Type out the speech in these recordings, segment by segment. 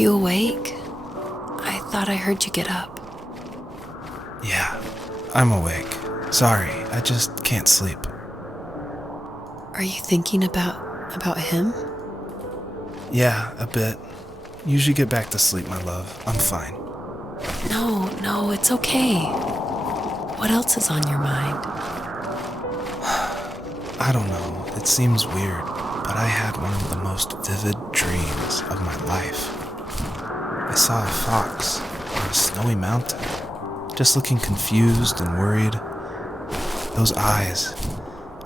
you awake? I thought I heard you get up. Yeah, I'm awake. Sorry, I just can't sleep. Are you thinking about him? Yeah, a bit. Usually get back to sleep, my love. I'm fine. No, it's okay. What else is on your mind? I don't know, it seems weird, but I had one of the most vivid dreams of my life. I saw a fox on a snowy mountain, just looking confused and worried. Those eyes,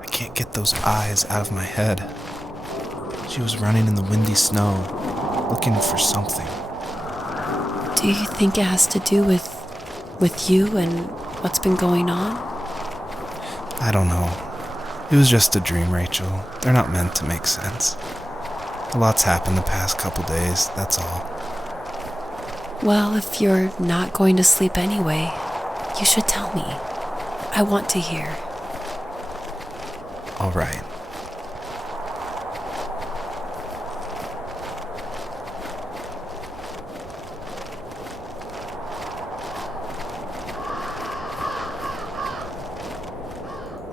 I can't get those eyes out of my head. She was running in the windy snow, looking for something. Do you think it has to do with you and what's been going on? I don't know. It was just a dream, Rachel. They're not meant to make sense. A lot's happened the past couple days, that's all. Well, if you're not going to sleep anyway, you should tell me. I want to hear. All right.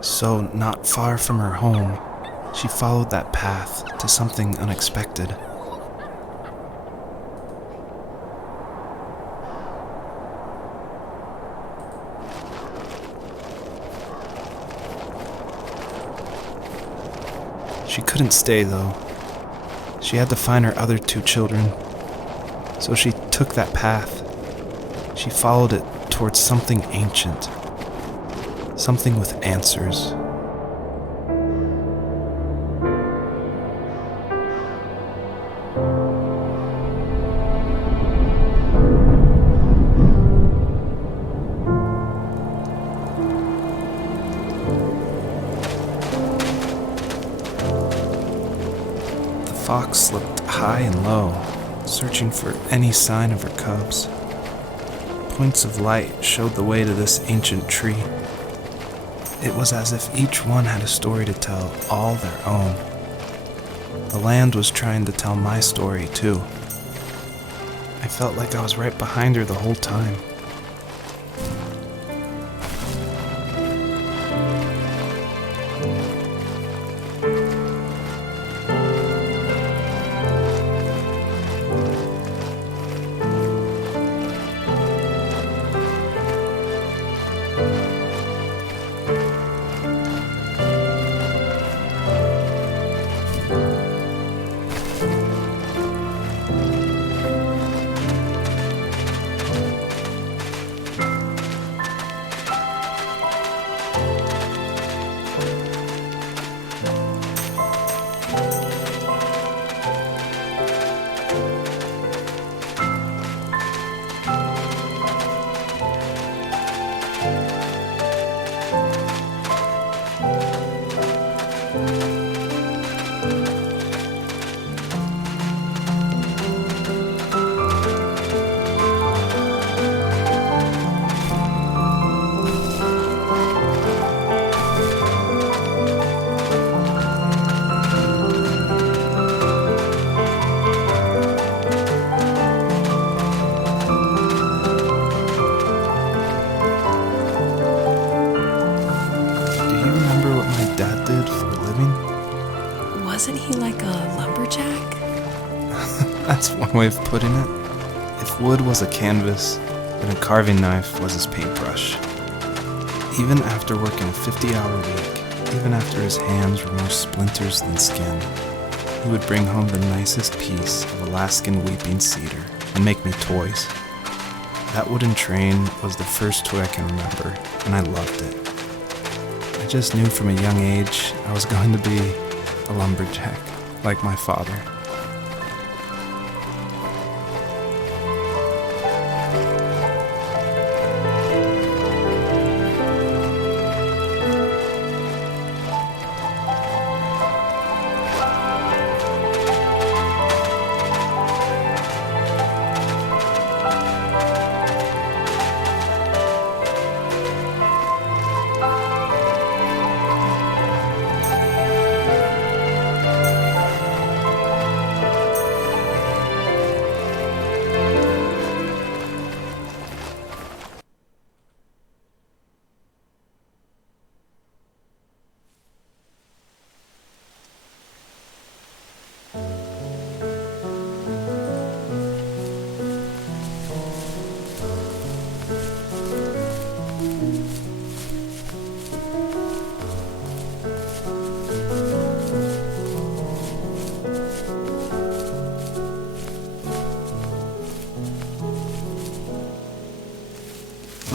So, not far from her home, she followed that path to something unexpected. She couldn't stay, though. She had to find her other 2 children. So she took that path. She followed it towards something ancient. Something with answers. The fox looked high and low, searching for any sign of her cubs. Points of light showed the way to this ancient tree. It was as if each one had a story to tell, all their own. The land was trying to tell my story, too. I felt like I was right behind her the whole time. Dad did for a living? Wasn't he like a lumberjack? That's one way of putting it. If wood was a canvas, then a carving knife was his paintbrush. Even after working a 50-hour week, even after his hands were more splinters than skin, he would bring home the nicest piece of Alaskan weeping cedar and make me toys. That wooden train was the first toy I can remember, and I loved it. I just knew from a young age I was going to be a lumberjack, like my father.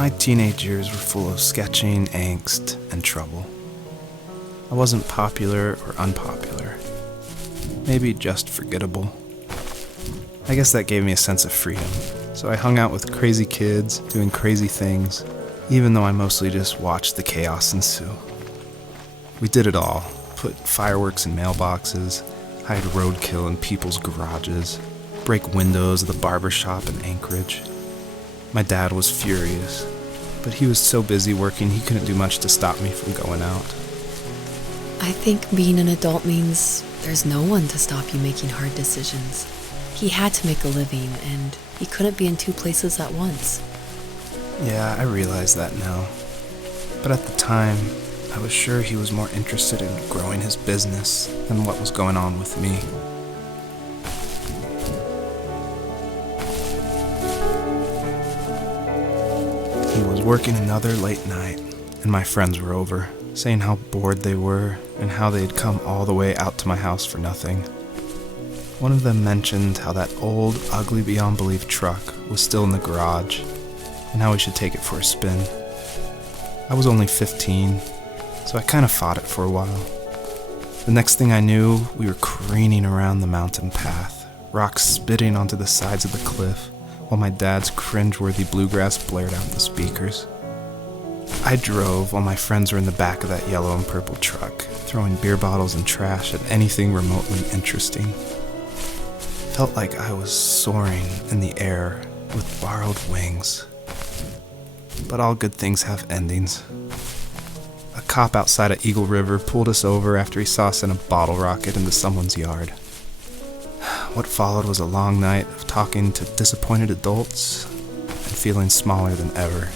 My teenage years were full of sketching, angst, and trouble. I wasn't popular or unpopular. Maybe just forgettable. I guess that gave me a sense of freedom, so I hung out with crazy kids, doing crazy things, even though I mostly just watched the chaos ensue. We did it all. Put fireworks in mailboxes, hide roadkill in people's garages, break windows of the barber shop in Anchorage. My dad was furious, but he was so busy working he couldn't do much to stop me from going out. I think being an adult means there's no one to stop you making hard decisions. He had to make a living, and he couldn't be in two places at once. Yeah, I realize that now. But at the time, I was sure he was more interested in growing his business than what was going on with me. He was working another late night, and my friends were over, saying how bored they were and how they'd come all the way out to my house for nothing. One of them mentioned how that old, ugly beyond belief truck was still in the garage, and how we should take it for a spin. I was only 15, so I kind of fought it for a while. The next thing I knew, we were careening around the mountain path, rocks spitting onto the sides of the cliff, while my dad's cringeworthy bluegrass blared out the speakers. I drove while my friends were in the back of that yellow and purple truck, throwing beer bottles and trash at anything remotely interesting. Felt like I was soaring in the air with borrowed wings. But all good things have endings. A cop outside of Eagle River pulled us over after he saw us in a bottle rocket into someone's yard. What followed was a long night of talking to disappointed adults and feeling smaller than ever.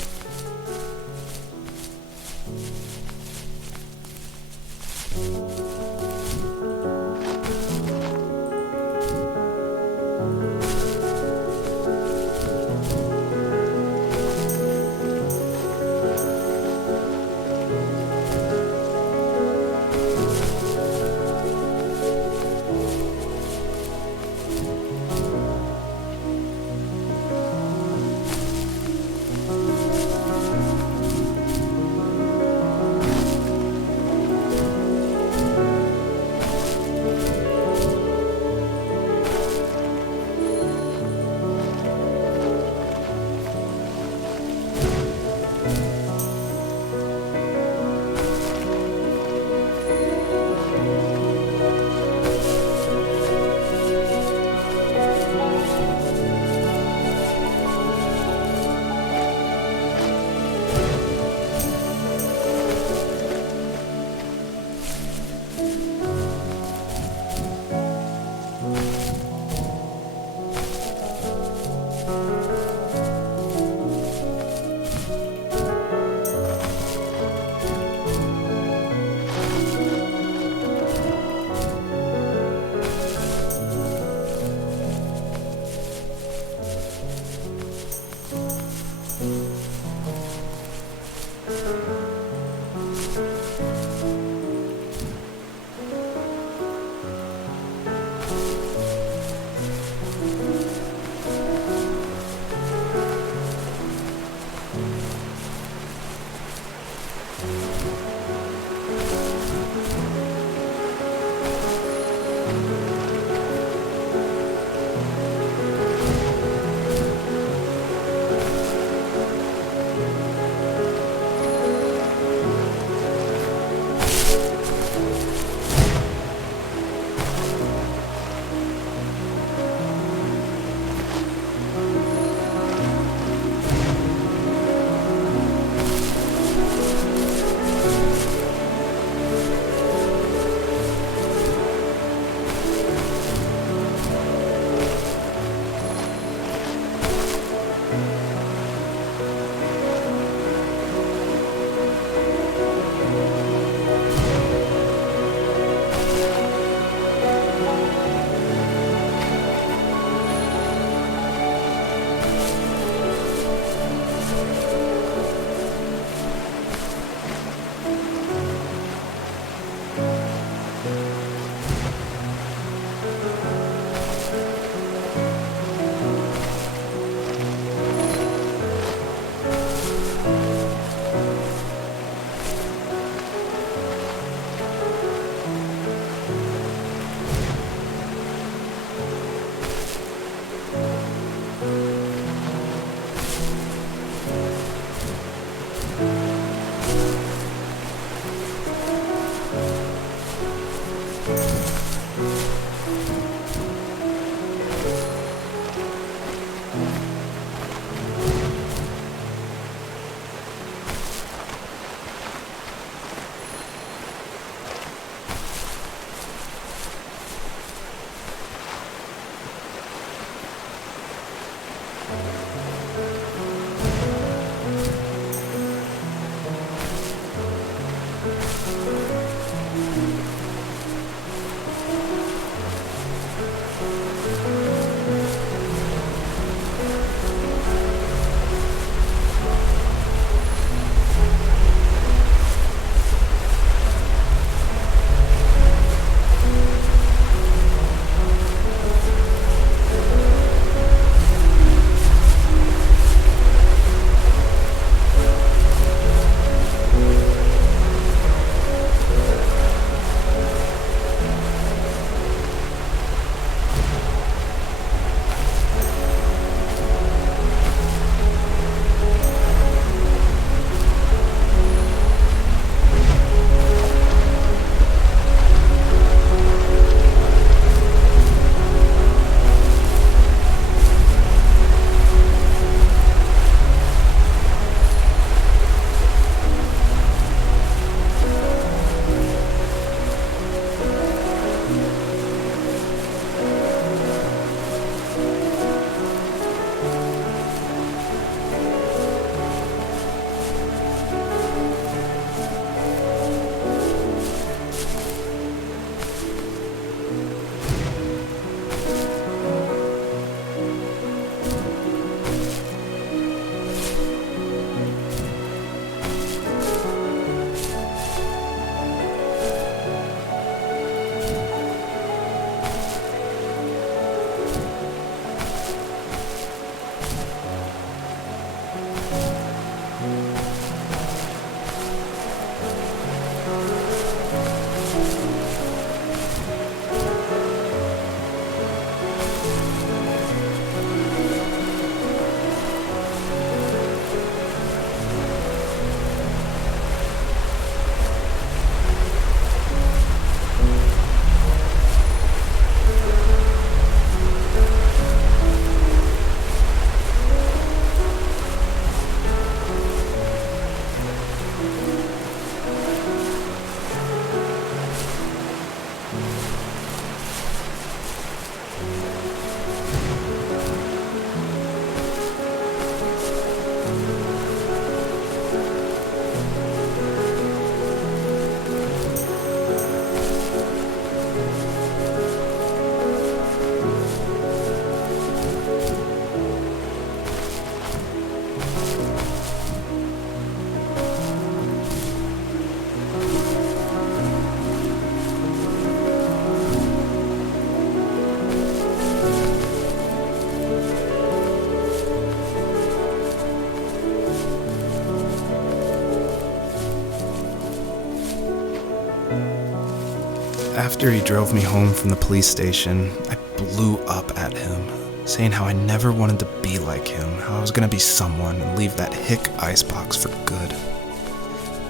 after he drove me home from the police station, I blew up at him, saying how I never wanted to be like him, how I was gonna be someone and leave that hick icebox for good.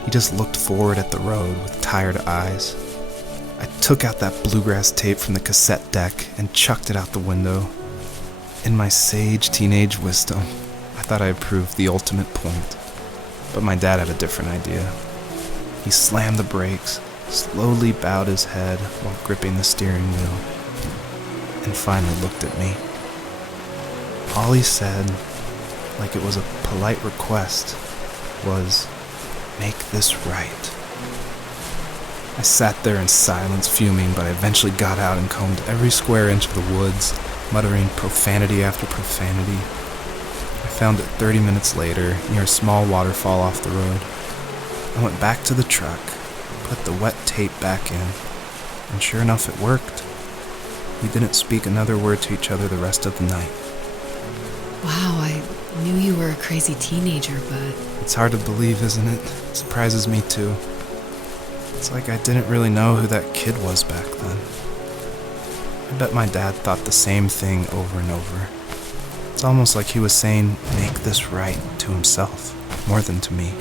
He just looked forward at the road with tired eyes. I took out that bluegrass tape from the cassette deck and chucked it out the window. In my sage teenage wisdom, I thought I had proved the ultimate point. But my dad had a different idea. He slammed the brakes, slowly bowed his head while gripping the steering wheel, and finally looked at me. All he said, like it was a polite request, was, "Make this right." I sat there in silence, fuming, but I eventually got out and combed every square inch of the woods, muttering profanity after profanity. I found it 30 minutes later, near a small waterfall off the road. I went back to the truck, put the wet tape back in, and sure enough it worked. We didn't speak another word to each other the rest of the night. Wow, I knew you were a crazy teenager, but It's hard to believe, isn't it? It surprises me too. It's like I didn't really know who that kid was back then. I bet my dad thought the same thing over and over. It's almost like he was saying, "Make this right," to himself, more than to me.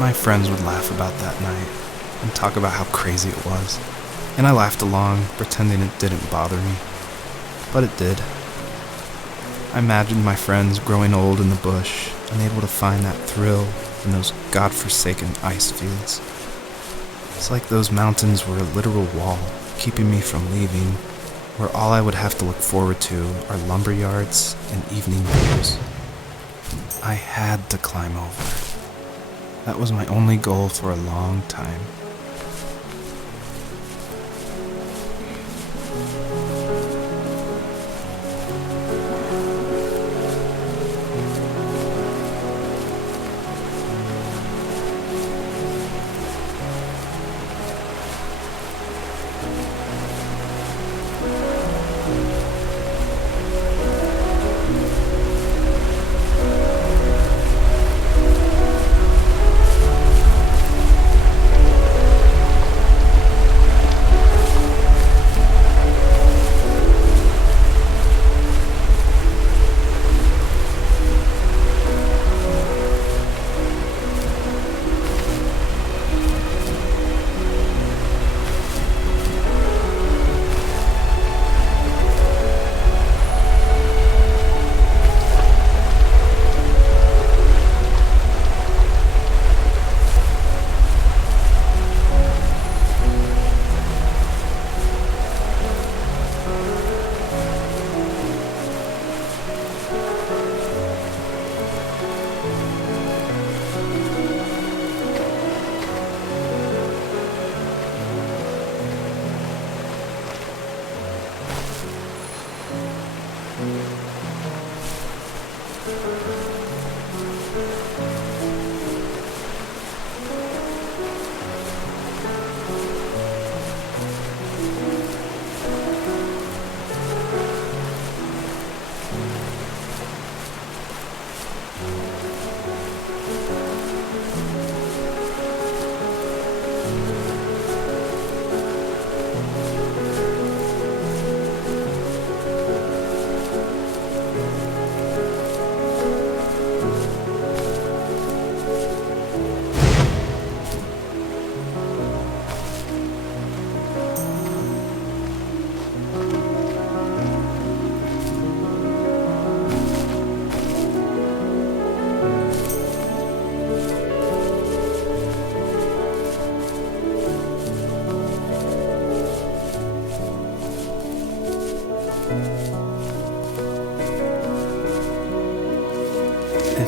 My friends would laugh about that night and talk about how crazy it was, and I laughed along, pretending it didn't bother me. But it did. I imagined my friends growing old in the bush, unable to find that thrill in those godforsaken ice fields. It's like those mountains were a literal wall, keeping me from leaving, where all I would have to look forward to are lumber yards and evening views. I had to climb over. That was my only goal for a long time.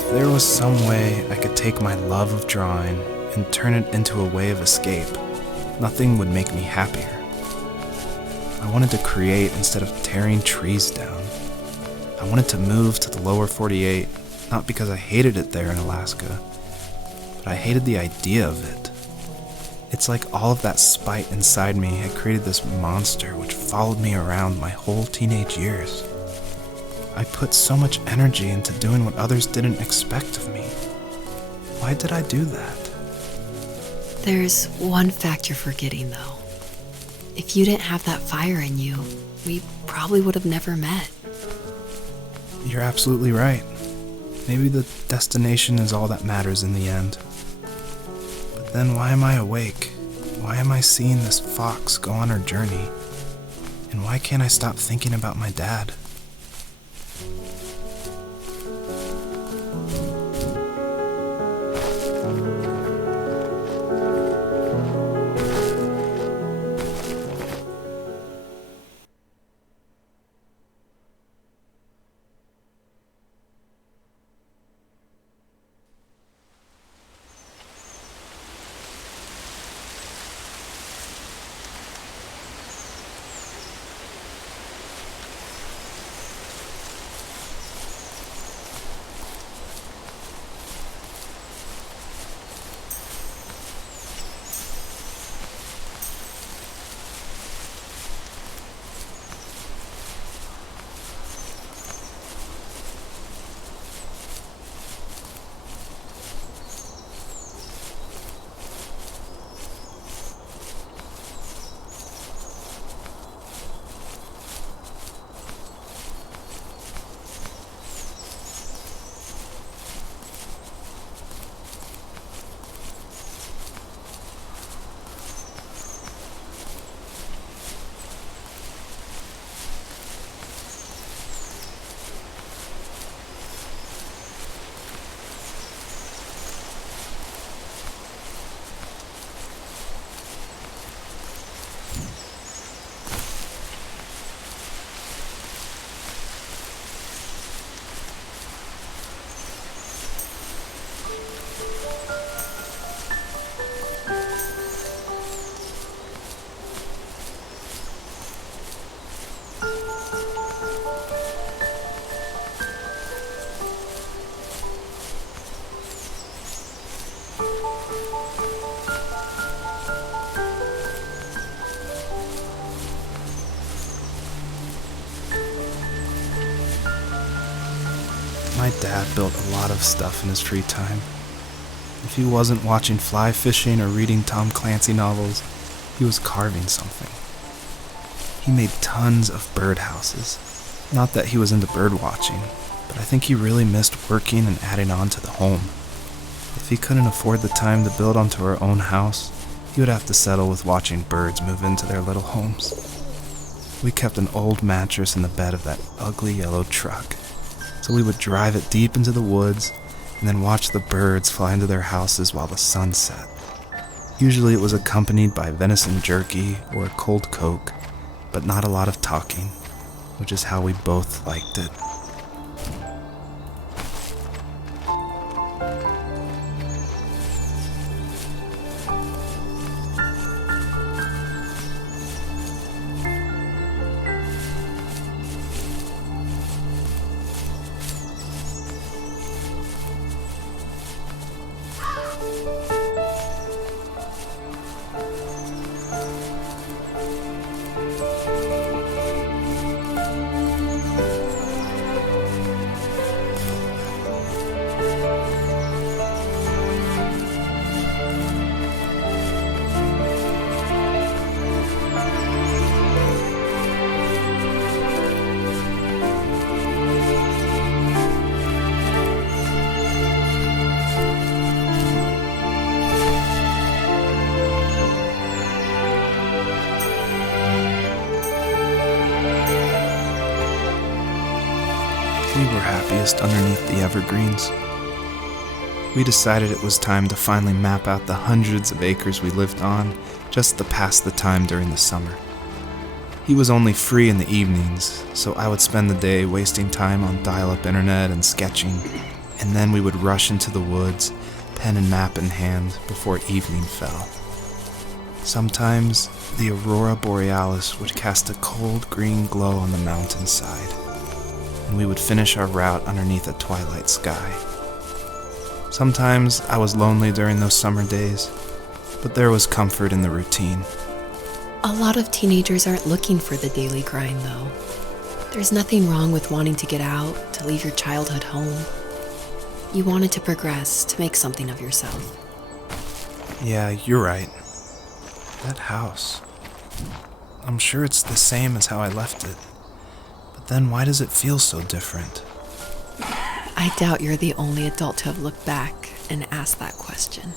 If there was some way I could take my love of drawing and turn it into a way of escape, nothing would make me happier. I wanted to create instead of tearing trees down. I wanted to move to the lower 48, not because I hated it there in Alaska, but I hated the idea of it. It's like all of that spite inside me had created this monster which followed me around my whole teenage years. I put so much energy into doing what others didn't expect of me. Why did I do that? There's one fact you're forgetting, though. If you didn't have that fire in you, we probably would have never met. You're absolutely right. Maybe the destination is all that matters in the end. But then why am I awake? Why am I seeing this fox go on her journey? And why can't I stop thinking about my dad? My dad built a lot of stuff in his free time. If he wasn't watching fly fishing or reading Tom Clancy novels, he was carving something. He made tons of birdhouses. Not that he was into bird watching, but I think he really missed working and adding on to the home. If he couldn't afford the time to build onto our own house, he would have to settle with watching birds move into their little homes. We kept an old mattress in the bed of that ugly yellow truck, so we would drive it deep into the woods and then watch the birds fly into their houses while the sun set. Usually it was accompanied by venison jerky or a cold Coke, but not a lot of talking, which is how we both liked it. We were happiest underneath the evergreens. We decided it was time to finally map out the hundreds of acres we lived on just to pass the time during the summer. He was only free in the evenings, so I would spend the day wasting time on dial-up internet and sketching, And then we would rush into the woods, pen and map in hand, before evening fell. Sometimes the aurora borealis would cast a cold green glow on the mountainside, and we would finish our route underneath a twilight sky. Sometimes I was lonely during those summer days, but there was comfort in the routine. A lot of teenagers aren't looking for the daily grind, though. There's nothing wrong with wanting to get out, to leave your childhood home. You wanted to progress, to make something of yourself. Yeah, you're right. That house. I'm sure it's the same as how I left it. But then why does it feel so different? I doubt you're the only adult to have looked back and asked that question.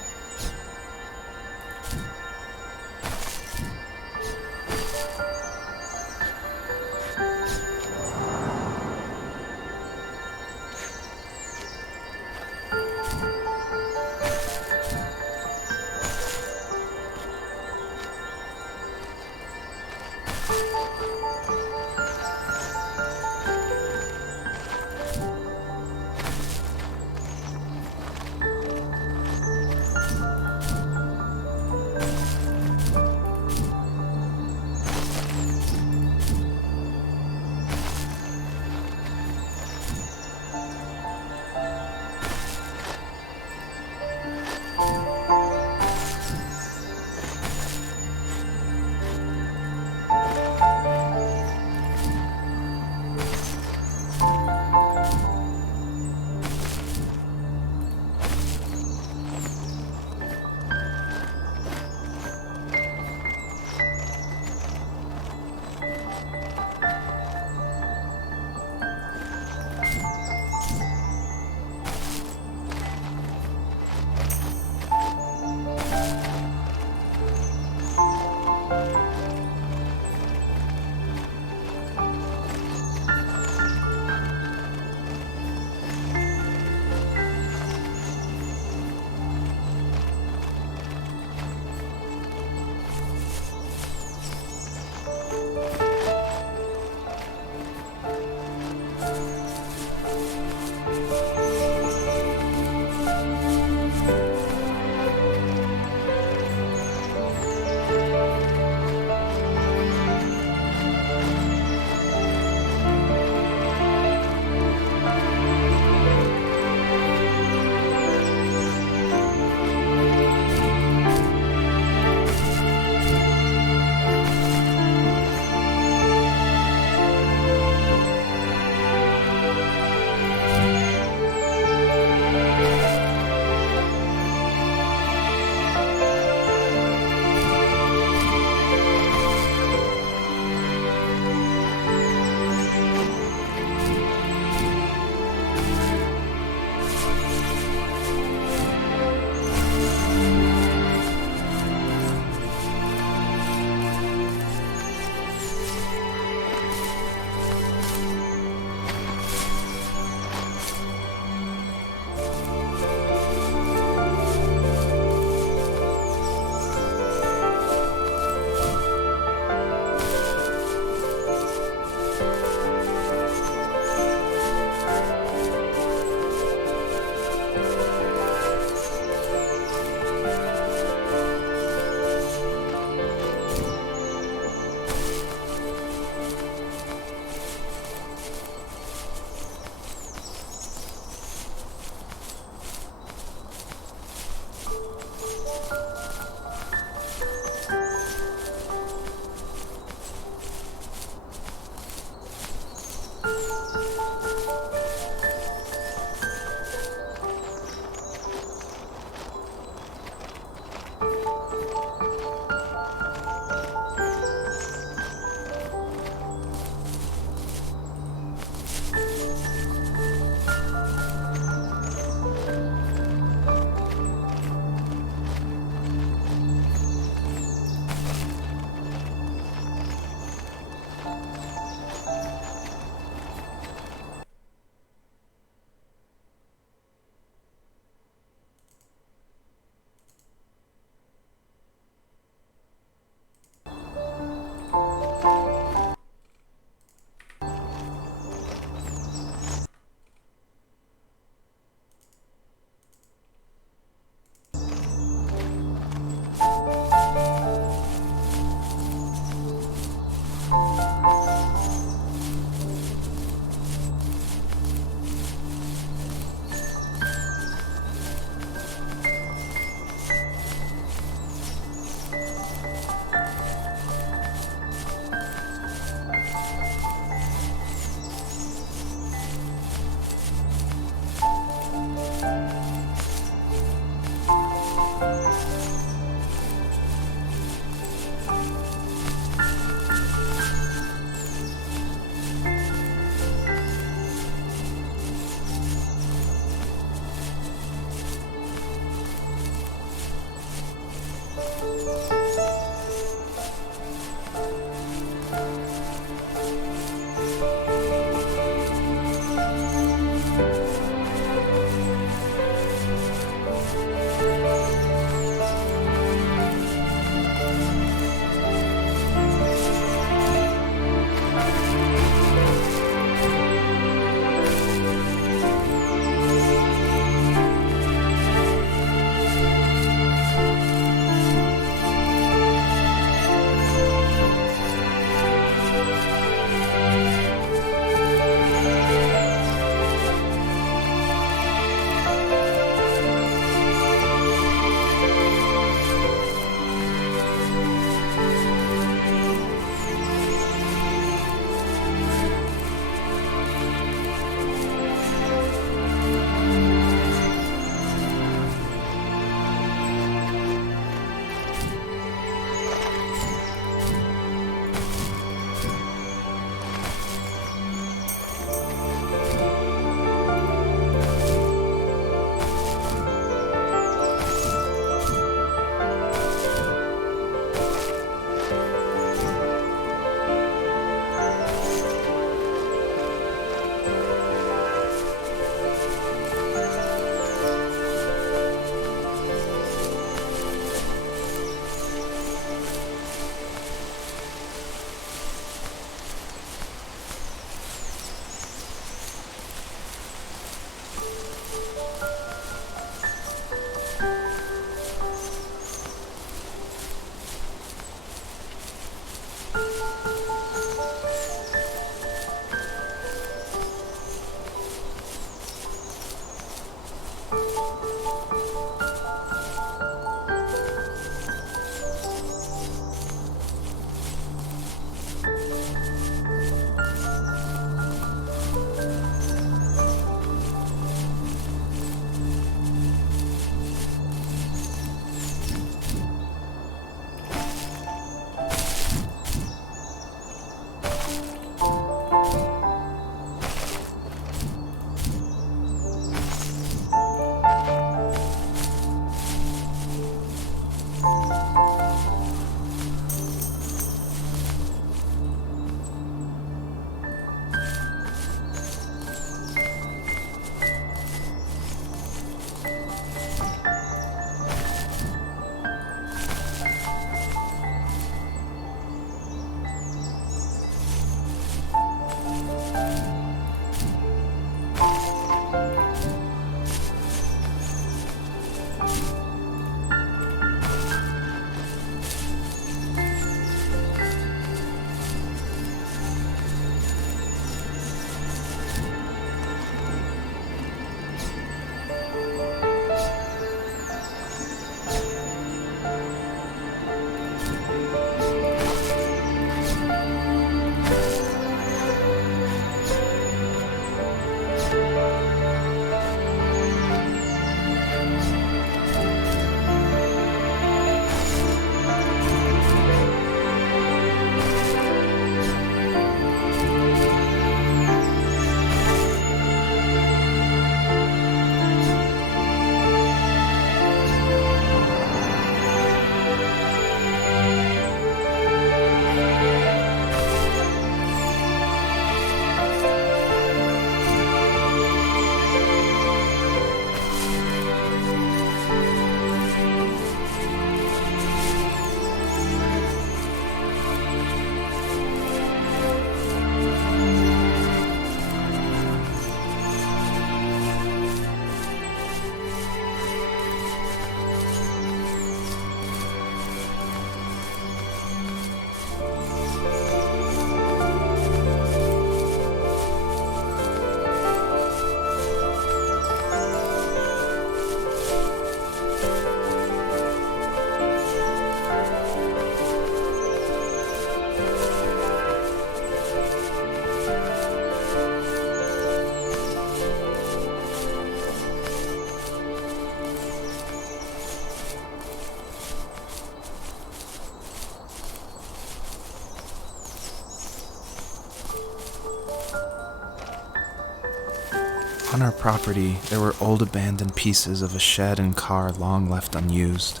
On our property, there were old abandoned pieces of a shed and car long left unused.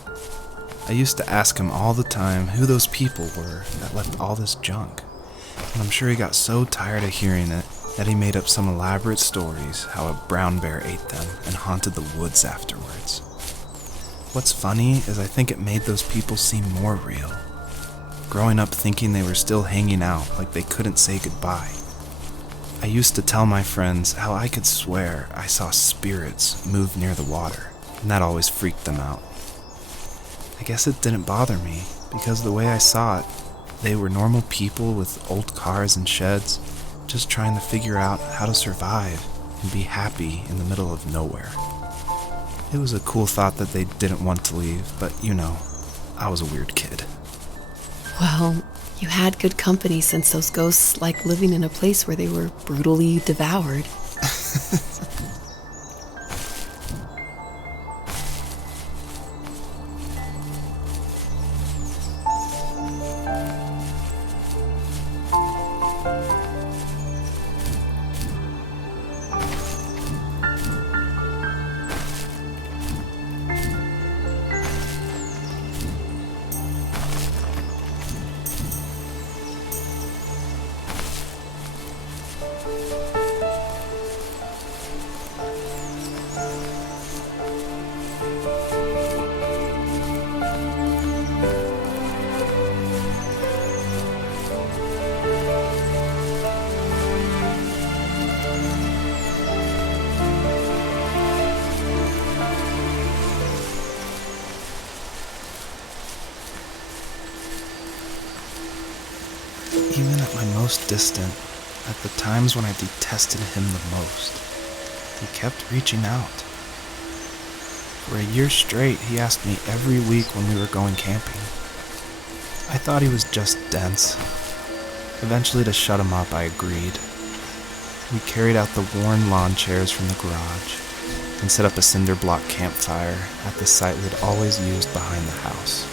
I used to ask him all the time who those people were that left all this junk, and I'm sure he got so tired of hearing it that he made up some elaborate stories how a brown bear ate them and haunted the woods afterwards. What's funny is I think it made those people seem more real. Growing up thinking they were still hanging out like they couldn't say goodbye. I used to tell my friends how I could swear I saw spirits move near the water, and that always freaked them out. I guess it didn't bother me, because the way I saw it, they were normal people with old cars and sheds, just trying to figure out how to survive and be happy in the middle of nowhere. It was a cool thought that they didn't want to leave, but I was a weird kid. Well, you had good company since those ghosts like living in a place where they were brutally devoured. Even at my most distant, at the times when I detested him the most, he kept reaching out. For a year straight, he asked me every week when we were going camping. I thought he was just dense. Eventually, to shut him up, I agreed. We carried out the worn lawn chairs from the garage and set up a cinder block campfire at the site we'd always used behind the house.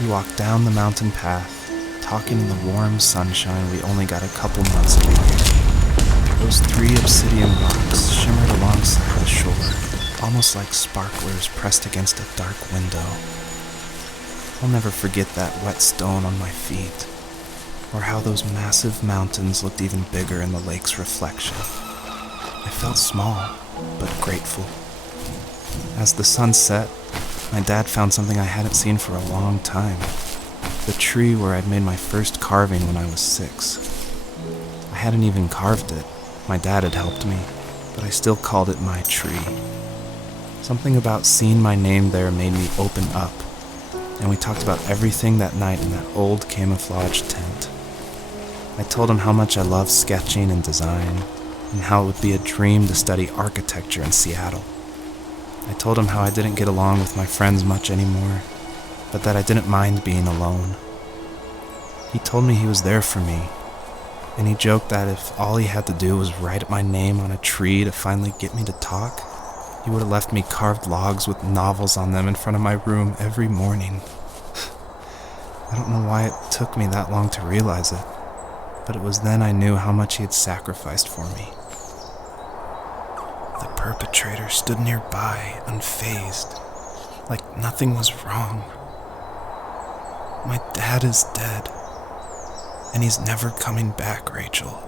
We walked down the mountain path, talking in the warm sunshine we only got a couple months of the year. Those 3 obsidian rocks shimmered alongside the shore, almost like sparklers pressed against a dark window. I'll never forget that wet stone on my feet, or how those massive mountains looked even bigger in the lake's reflection. I felt small, but grateful. As the sun set, my dad found something I hadn't seen for a long time. The tree where I'd made my first carving when I was 6. I hadn't even carved it. My dad had helped me, but I still called it my tree. Something about seeing my name there made me open up, and we talked about everything that night in that old camouflage tent. I told him how much I loved sketching and design, and how it would be a dream to study architecture in Seattle. I told him how I didn't get along with my friends much anymore, but that I didn't mind being alone. He told me he was there for me, and he joked that if all he had to do was write my name on a tree to finally get me to talk, he would have left me carved logs with novels on them in front of my room every morning. I don't know why it took me that long to realize it, but it was then I knew how much he had sacrificed for me. The perpetrator stood nearby, unfazed, like nothing was wrong. My dad is dead, and he's never coming back, Rachel.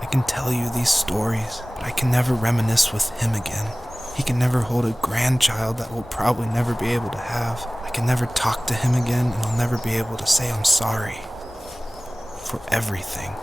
I can tell you these stories, but I can never reminisce with him again. He can never hold a grandchild that we'll probably never be able to have. I can never talk to him again, and I'll never be able to say I'm sorry for everything.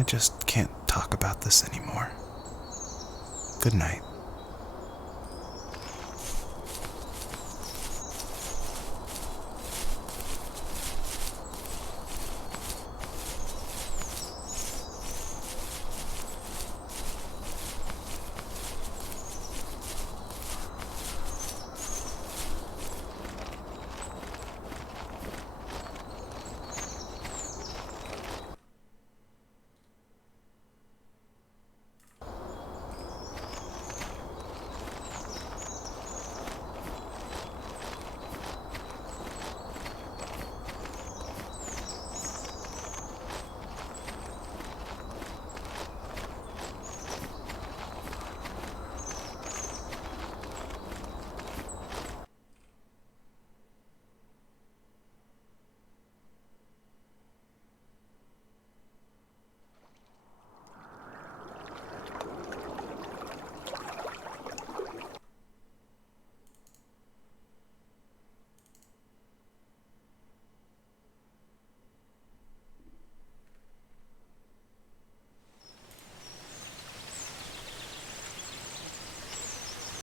I just can't talk about this anymore. Good night.